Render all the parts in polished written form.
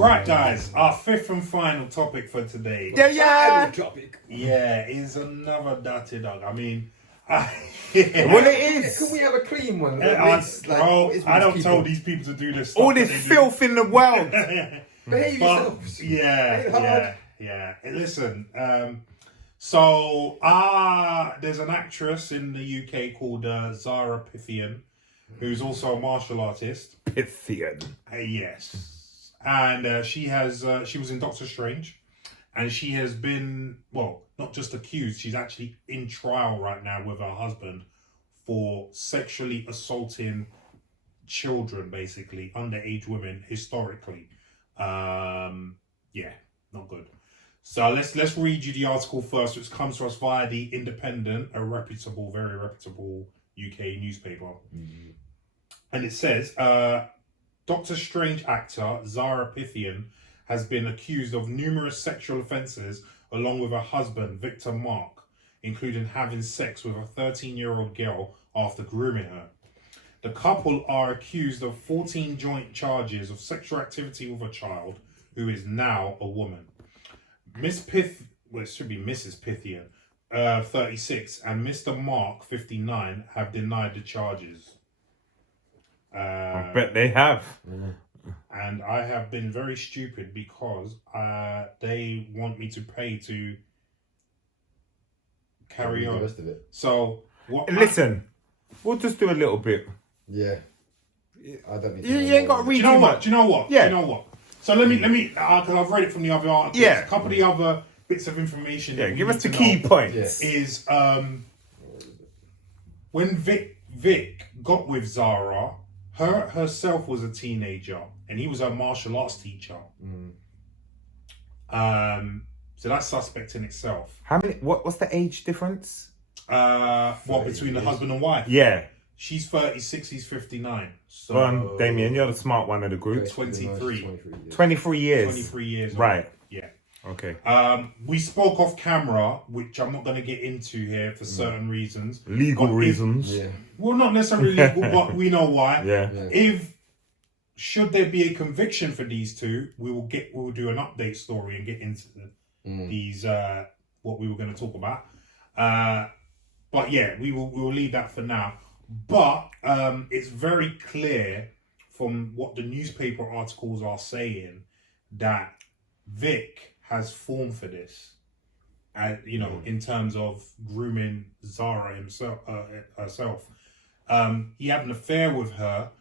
Right, guys, our fifth and final topic for today. Yeah. Yeah, is another dirty dog. I mean, Well, it is. Can we have a clean one? I don't tell these people to do this stuff. All this filth in the world. Behave yourselves. Yeah. Hey, listen, so there's an actress in the UK called Zara Phythian, who's also a martial artist. Phythian. Yes, and she was in Doctor Strange, and she has been, well, not just accused, she's actually in trial right now with her husband for sexually assaulting children, basically underage women historically. Yeah, not good. So let's read you the article first, which comes to us via the Independent, a reputable, very reputable UK newspaper. Mm-hmm. And it says, Doctor Strange actor Zara Phythian has been accused of numerous sexual offences along with her husband, Victor Mark, including having sex with a 13-year-old girl after grooming her. The couple are accused of 14 joint charges of sexual activity with a child, who is now a woman. It should be Mrs. Phythian, 36, and Mr. Mark, 59, have denied the charges. I bet they have. And I have been very stupid because they want me to pay to carry on. The rest of it. So what? Listen, we'll just do a little bit. Yeah. I don't need to You ain't got to read too much. Do you know what? Yeah. Do you know what? So let me, because I've read it from the other articles. Yeah. A couple of the other bits of information. Yeah, that give we us the need to key know points. Is when Vic got with Zara, herself was a teenager, and he was her martial arts teacher. So that's suspect in itself. How many? What's the age difference? Between the husband and wife? Yeah. She's 36, he's 59. So Go on, Damien, you're the smart one of the group. 23. 23 years. 23 years. Right. Old. Yeah. Okay. We spoke off camera, which I'm not going to get into here for certain reasons. Legal reasons. Well, not necessarily legal, but we know why. Yeah. Should there be a conviction for these two, we will do an update story and get into these what we were going to talk about. But yeah, we will leave that for now. But it's very clear from what the newspaper articles are saying that Vic has form for this, in terms of grooming Zara herself. He had an affair with her,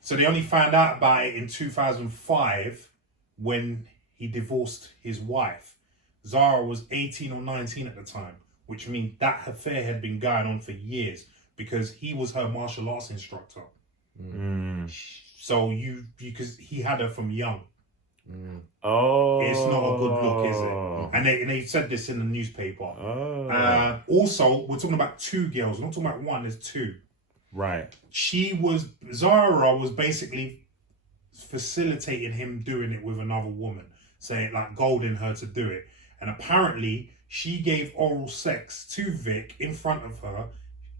so they only found out about it in 2005 when he divorced his wife. Zara was 18 or 19 at the time, which means that affair had been going on for years because he was her martial arts instructor. So because he had her from young. Oh, it's not a good look, is it? And they said this in the newspaper. Also, we're talking about two girls. We're not talking about one. There's two. Right. Zara was basically facilitating him doing it with another woman, saying golding her to do it. And apparently, she gave oral sex to Vic in front of her,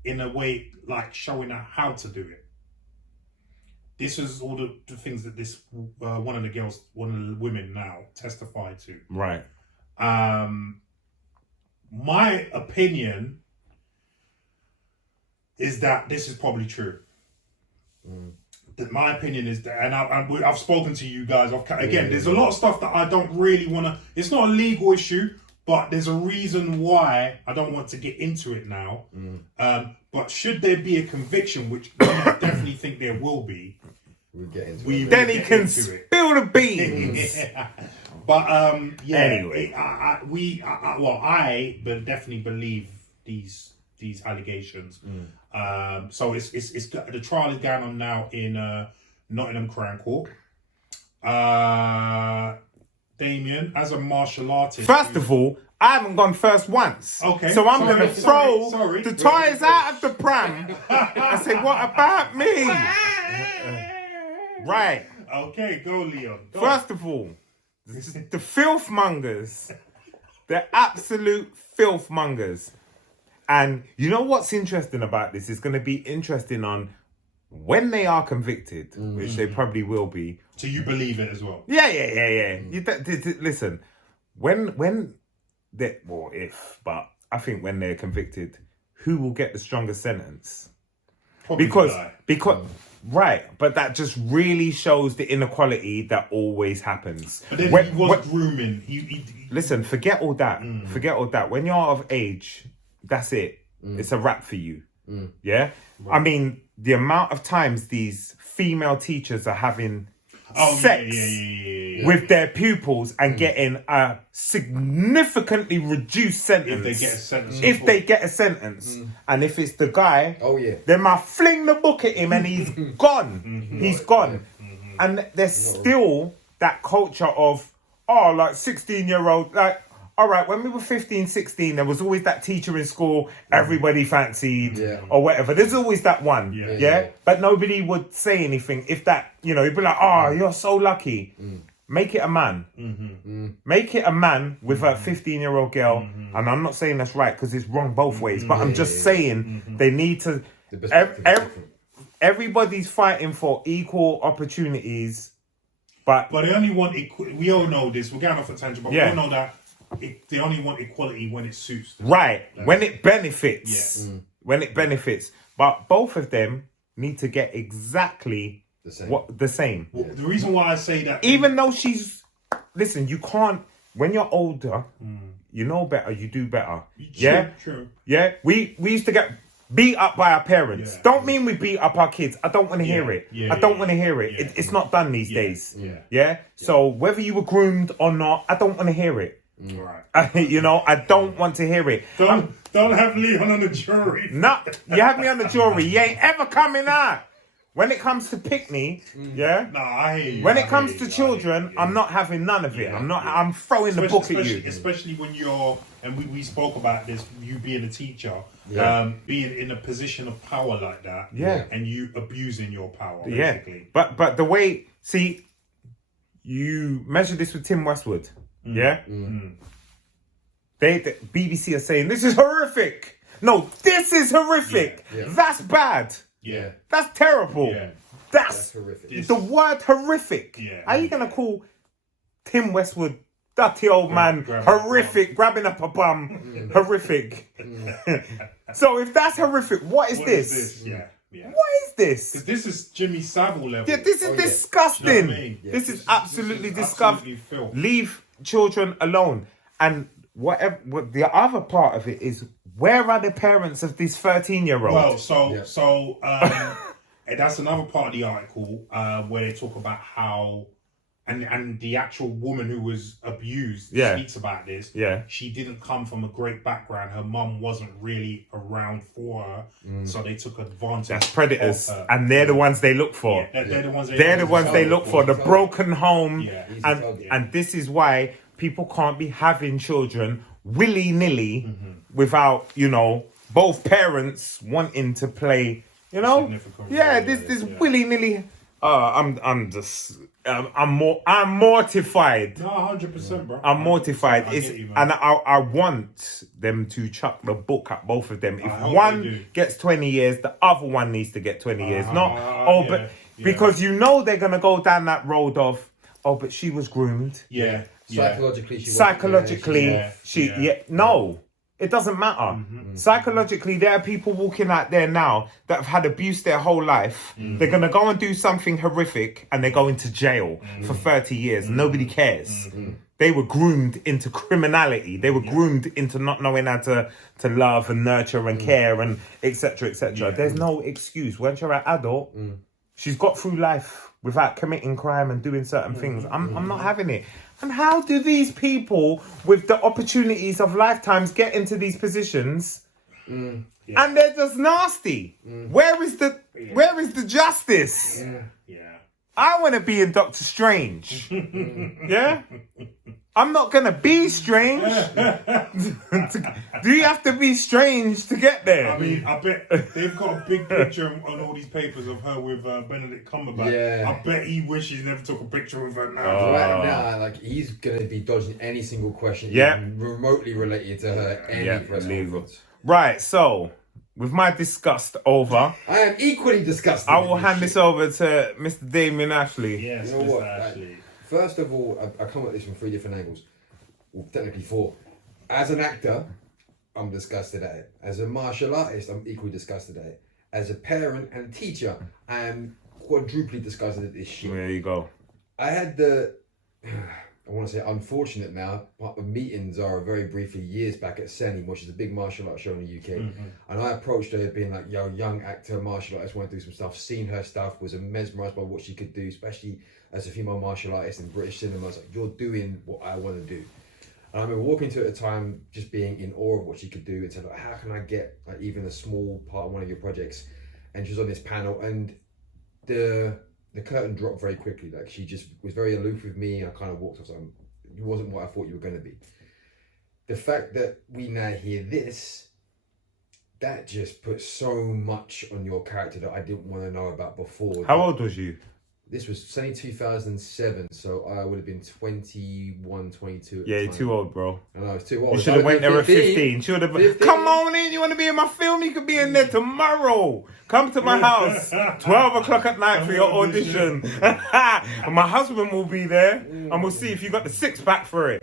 in a way showing her how to do it. This is all the things that this one of the women now testified to. Right. My opinion is that this is probably true. That my opinion is that, and I've spoken to you guys. There's a lot of stuff that I don't really want to. It's not a legal issue, but there's a reason why I don't want to get into it now. But should there be a conviction, which I definitely think there will be, we'll get into it. Then he can spill the beans. But anyway, I definitely believe these allegations. So it's the trial is going on now in Nottingham Crown Court. Damien, as a martial artist, first of all, I haven't gone first once. Okay. So I'm going to throw sorry. the toys out of the pram and say, what about me? Right. Okay, go Leon. Go. First of all, the filth mongers, the absolute filth mongers. And you know what's interesting about this? It's going to be interesting on when they are convicted, which they probably will be. So you believe it as well? Yeah. Listen, when they, well, if, but I think when they're convicted, who will get the strongest sentence? Probably the Because guy. right, but that just really shows the inequality that always happens. But then he was grooming. Listen, forget all that. Forget all that. When you're of age, that's it. It's a wrap for you. Yeah? Right. I mean, the amount of times these female teachers are having sex with their pupils and getting a significantly reduced sentence. If they get a sentence. And if it's the guy, they might fling the book at him and he's gone. He's gone. And there's still that culture of, like 16-year-old, like, all right, when we were 15, 16, there was always that teacher in school everybody fancied or whatever. There's always that one, yeah? But nobody would say anything. If that, you'd be like, you're so lucky. Make it a man. Make it a man with a 15-year-old girl. And I'm not saying that's right because it's wrong both ways. But I'm just saying they need to... Everybody's fighting for equal opportunities. But they only want... We all know this. We're getting off a tangent, but we all know that they only want equality when it suits them. Right. When it benefits. When it benefits. But both of them need to get exactly the same. Well, the reason why I say that... Even though she's... Listen, you can't... When you're older, you know better, you do better. True. Yeah? We used to get beat up by our parents. Don't mean we beat up our kids. I don't want to hear it. I don't want to hear it. It's not done these days. Yeah? So whether you were groomed or not, I don't want to hear it. Right. I don't want to hear it. Don't have Leon on the jury. No, you have me on the jury. You ain't ever coming out. When it comes to pickney, No, I hear you. When it comes to children, I'm not having none of it. I'm throwing the book at you. Especially when you're, and we spoke about this, you being a teacher, being in a position of power like that, and you abusing your power, basically. But the way, see, you measure this with Tim Westwood. The BBC are saying this is horrific. No, this is horrific. That's bad. That's terrible. That's horrific. The word horrific. How are you gonna call Tim Westwood, dirty old man, horrific, grabbing up a bum, horrific? So if that's horrific, what is this? What is this? Because this is Jimmy Savile level. Yeah, this is disgusting. You know what I mean? This is absolutely disgusting. Leave children alone. And what the other part of it is, where are the parents of this 13-year-old? Well, so that's another part of the article where they talk about how, and the actual woman who was abused speaks about this. She didn't come from a great background. Her mum wasn't really around for her, so they took advantage. That's predators, of her. And they're the ones they look for. They're the ones they look for. The broken home, and this is why people can't be having children willy-nilly without, both parents wanting to play, this willy-nilly. I'm mortified. No, 100%, bro. I'm mortified. I want them to chuck the book at both of them. If one gets 20 years, the other one needs to get 20 years. Because they're gonna go down that road of, but she was groomed. Psychologically, no, it doesn't matter. Psychologically, there are people walking out there now that have had abuse their whole life. They're going to go and do something horrific and they go into jail for 30 years. Nobody cares. They were groomed into criminality. They were groomed into not knowing how to love and nurture and care and etc. etc. There's no excuse. Once you're an adult, she's got through life without committing crime and doing certain things. I'm not having it. And how do these people with the opportunities of lifetimes get into these positions? And they're just nasty. Where is the justice? I want to be in Doctor Strange. I'm not going to be strange. Do you have to be strange to get there? I mean, I bet they've got a big picture on all these papers of her with Benedict Cumberbatch. I bet he wishes he never took a picture with her now. Right now, he's going to be dodging any single question even remotely related to her. Any press conference. Right, so with my disgust over, I am equally disgusted. I will hand this over to Mr. Damien Ashley. Yes, You know Mr. what? Ashley. First of all, I come at this from 3 different angles. Well, technically 4. As an actor, I'm disgusted at it. As a martial artist, I'm equally disgusted at it. As a parent and teacher, I am quadruply disgusted at this shit. There you go. I had the, I want to say unfortunate now, part of meeting Zara very briefly years back at Senim, which is a big martial arts show in the UK. And I approached her being like, yo, young actor, martial artist, want to do some stuff. Seen her stuff, was mesmerised by what she could do, especially as a female martial artist in British cinema. I was like, you're doing what I want to do. And I remember walking to her at the time, just being in awe of what she could do and said, like, how can I get like even a small part of one of your projects? And she was on this panel and the curtain dropped very quickly. Like she just was very aloof with me. I kind of walked off. Saying, you wasn't what I thought you were going to be. The fact that we now hear this, that just puts so much on your character that I didn't want to know about before. How old was you? This was only 2007, so I would have been 21, 22 at Yeah, the you're time. too old, bro. I know, I was too old. You should have went there at 15. Should have. 15. Come on in. You want to be in my film? You could be in there tomorrow. Come to my house. 12 o'clock at night for your audition. And my husband will be there, and we'll see if you got the 6-pack for it.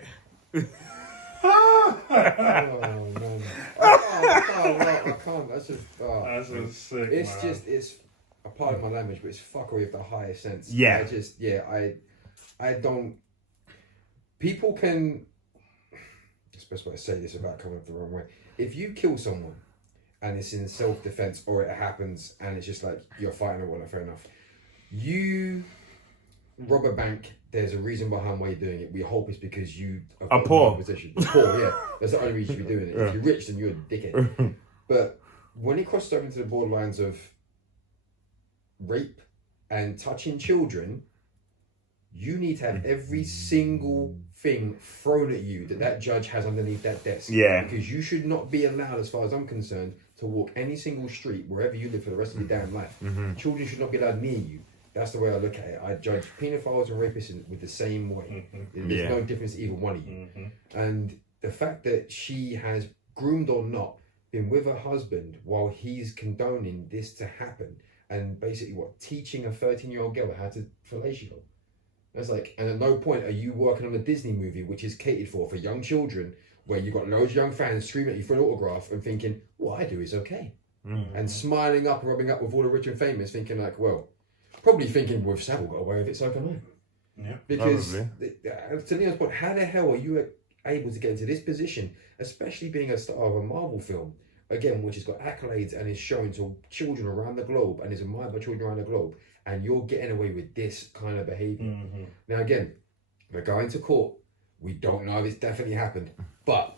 Oh, man. I can't. That's just... That's so sick, it's man. just... It's a part of my language, but it's fuckery of the highest sense. Yeah. I don't... People can... It's the best way to say this without coming up the wrong way. If you kill someone and it's in self-defense or it happens and it's just like you're fighting or whatnot, fair enough. You rob a bank, there's a reason behind why you're doing it. We hope it's because you are poor. Position. You're poor, yeah. That's the only reason you should be doing it. If you're rich, then you're a dickhead. But when it crosses over into the borderlines of rape and touching children, you need to have every single thing thrown at you that judge has underneath that desk. Yeah. Because you should not be allowed, as far as I'm concerned, to walk any single street wherever you live for the rest of your damn life. Children should not be allowed near you. That's the way I look at it. I judge paedophiles and rapists with the same way. There's no difference to either one of you. And the fact that she has, groomed or not, been with her husband while he's condoning this to happen, and basically teaching a 13-year-old girl how to fellatio. That's like, and at no point are you working on a Disney movie which is catered for young children, where you've got loads of young fans screaming at you for an autograph and thinking, what I do is okay. And smiling up and rubbing up with all the rich and famous, thinking like, well, probably thinking, well, if Savile got away with it, so can I. Yeah. Because to Leon's point, how the hell are you able to get into this position, especially being a star of a Marvel film, again, which has got accolades and is shown to children around the globe and is admired by children around the globe, and you're getting away with this kind of behavior. Now, again, we're going to court. We don't know if it's definitely happened, but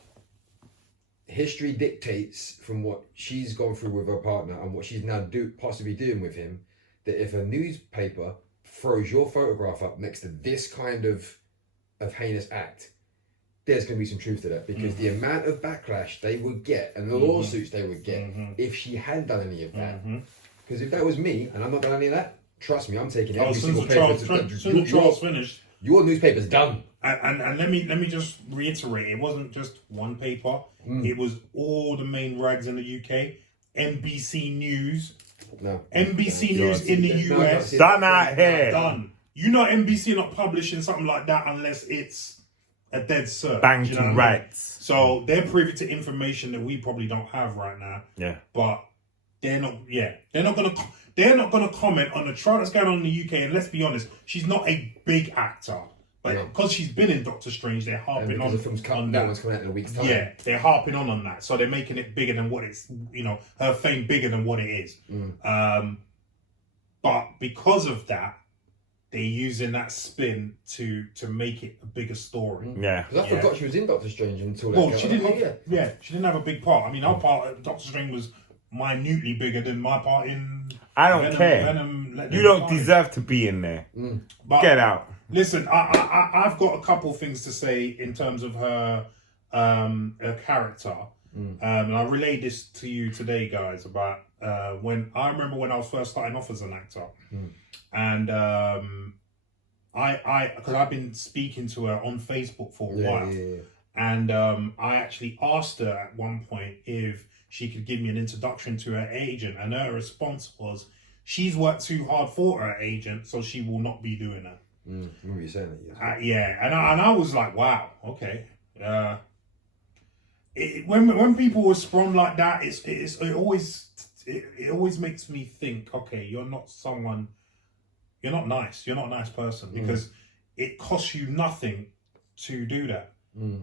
history dictates from what she's gone through with her partner and what she's now possibly doing with him, that if a newspaper throws your photograph up next to this kind of heinous act, there's going to be some truth to that, because the amount of backlash they would get and the lawsuits they would get if she had done any of that. Because if that was me and I'm not done any of that, trust me, I'm taking every single paper. Since the trial's finished, your newspaper's done. And let me just reiterate, it wasn't just one paper. It was all the main rags in the UK, NBC News, NBC News in the US. Done out here. Done. You know NBC not publishing something like that unless it's a dead cert. Banking you know what I mean? rights. So they're privy to information that we probably don't have right now. Yeah. But they're not. Yeah, they're not gonna comment on the trial that's going on in the UK. And let's be honest, she's not a big actor. But because she's been in Doctor Strange, they're harping on the film's coming, that one's coming out in a week's time. Yeah, they're harping on that. So they're making it bigger than what it's, her fame bigger than what it is. But because of that, they're using that spin to make it a bigger story. Yeah. Because I forgot she was in Doctor Strange until that. Well, she didn't. Yeah, she didn't have a big part. I mean, our part of Doctor Strange was minutely bigger than my part in. I don't care. You don't deserve to be in there. But get out. Listen, I've got a couple things to say in terms of her character. And I relayed this to you today, guys, about when I remember when I was first starting off as an actor. And because I've been speaking to her on Facebook for a while. And I actually asked her at one point if she could give me an introduction to her agent, and her response was, she's worked too hard for her agent, so she will not be doing that. Remember you saying that? Yeah, and I was like, wow, okay. When people were sprung like that, it always makes me think, okay, you're not nice. You're not a nice person, because it costs you nothing to do that.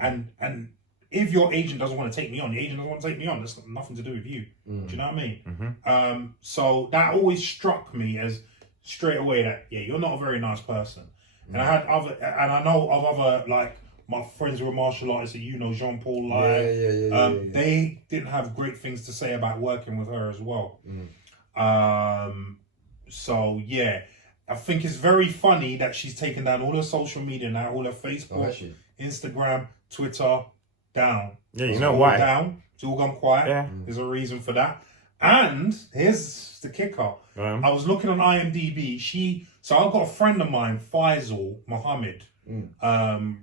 And if your agent doesn't want to take me on, the agent doesn't want to take me on. That's got nothing to do with you. Do you know what I mean? So that always struck me as straight away that, yeah, you're not a very nice person. And I know of other, like, my friends who are martial artists that Jean-Paul Lai, they didn't have great things to say about working with her as well. So yeah, I think it's very funny that she's taken down all her social media now, all her Facebook, Instagram, Twitter, down. Yeah, you know why? Down. It's all gone quiet. Yeah. There's a reason for that. And here's the kicker. I was looking on IMDb. So I've got a friend of mine, Faisal Mohammed.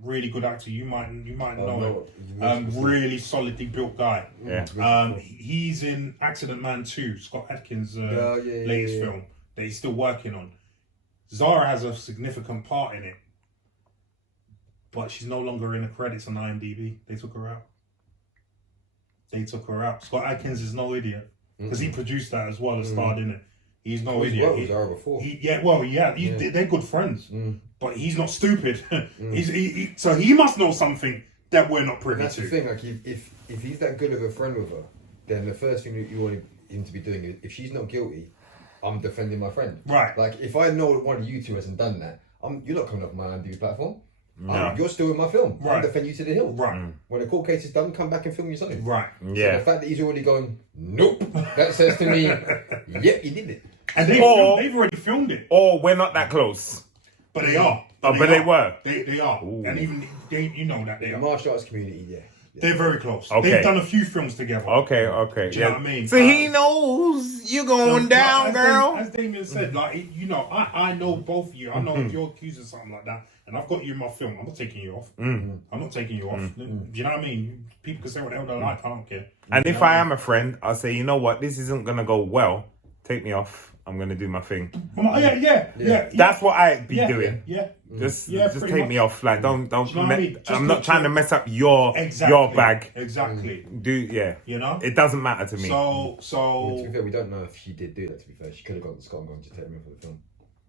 Really good actor. You might know him. Really solidly built guy. Yeah. He's in Accident Man 2, Scott Adkins' latest film that he's still working on. Zara has a significant part in it, but she's no longer in the credits on IMDb. They took her out. Scott Adkins is no idiot, because he produced that as well and starred in it. He's no idiot. He was before. They're good friends, but he's not stupid. So he must know something that we're not privy to. That's the thing. Like, if he's that good of a friend with her, then the first thing that you want him to be doing is, if she's not guilty, I'm defending my friend. Right. Like, if I know that one of you two hasn't done that, you're not coming off my IMDb platform. No. You're still in my film. Right. I'll defend you to the hill. Right. When the court case is done, come back and film your something. Right. Yeah. So the fact that he's already gone, nope, that says to me, yep, you did it. And they've already filmed it. Or we're not that close. But they are. But they were. They are. Ooh. And even you know that they are. The martial arts community, yeah. They're very close. Okay. They've done a few films together. Okay. Do you know what I mean? So he knows you're going down, girl. As Damien said, I know both of you. I know if you're accused of something like that, and I've got you in my film, I'm not taking you off. I'm not taking you off. Do you know what I mean? People can say what the hell they like. I don't care. And if I am a friend, I'll say, you know what? This isn't going to go well. Take me off. I'm going to do my thing. Yeah. That's what I'd be doing. Yeah. Just take me off. Like, don't. You know what I mean? I'm not trying to mess up your bag. Exactly. You know, it doesn't matter to me. So to be fair, we don't know if she did do that. To be fair, she could have gone to Scotland and just take me for the film.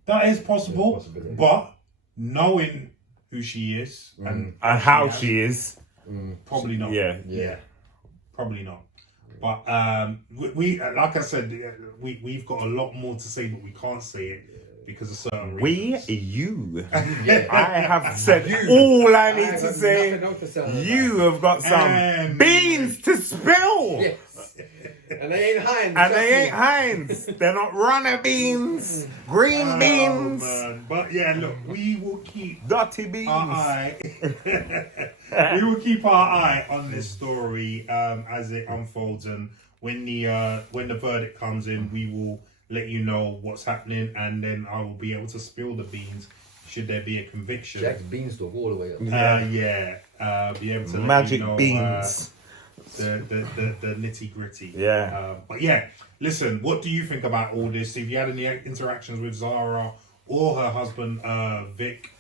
That is possible, but knowing who she is and how she is, probably not. Yeah. Probably not. But we like I said, we've got a lot more to say, but we can't say it because of certain reasons. You. I have said all I need to say. You have got some beans to spill. Yes. And they ain't Heinz. They're not runner beans, green beans. Man. But yeah, look, we will keep dirty beans. We will keep our eye on this story as it unfolds, and when the verdict comes in, we will let you know what's happening, and then I will be able to spill the beans should there be a conviction. Jack's beanstalk all the way up. Be able to magic let you know, beans. The nitty gritty. Yeah. But yeah, listen, what do you think about all this? If you had any interactions with Zara or her husband, Vic,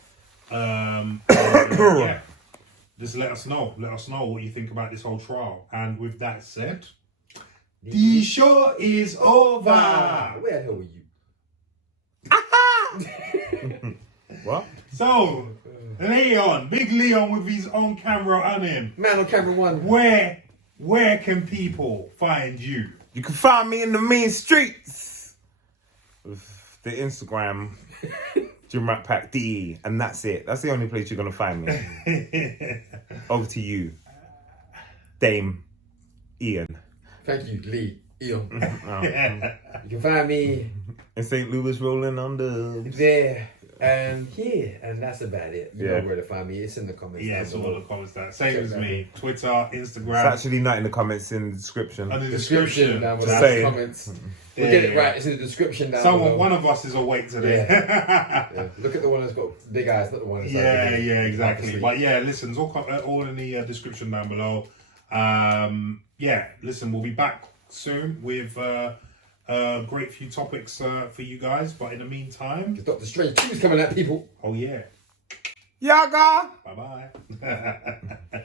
just let us know. Let us know what you think about this whole trial. And with that said, the show is over. Where the hell were you? What? So, Leon, Big Leon with his own camera on him. Man on camera one. Where can people find you? You can find me in the main streets with the Instagram, JimRapPack.de, and that's it. That's the only place you're going to find me. Over to you, Dame Ian. Thank you, Lee. Ian. You can find me in St. Louis, rolling on the there. And that's about it. You know where to find me. It's in the comments. Yeah, it's all in the comments. Same as me. Twitter, Instagram. It's actually not in the comments, in the description. In the description. Down below. The comments. We get it right. It's in the description down below. One of us is awake today. Look at the one that's got big eyes, not the one that's exactly. But yeah, listen, it's all in the description down below. Yeah, listen, we'll be back soon with a great few topics for you guys. But in the meantime, Dr. Strange 2 is coming at people. oh yeah, Yaga! bye bye.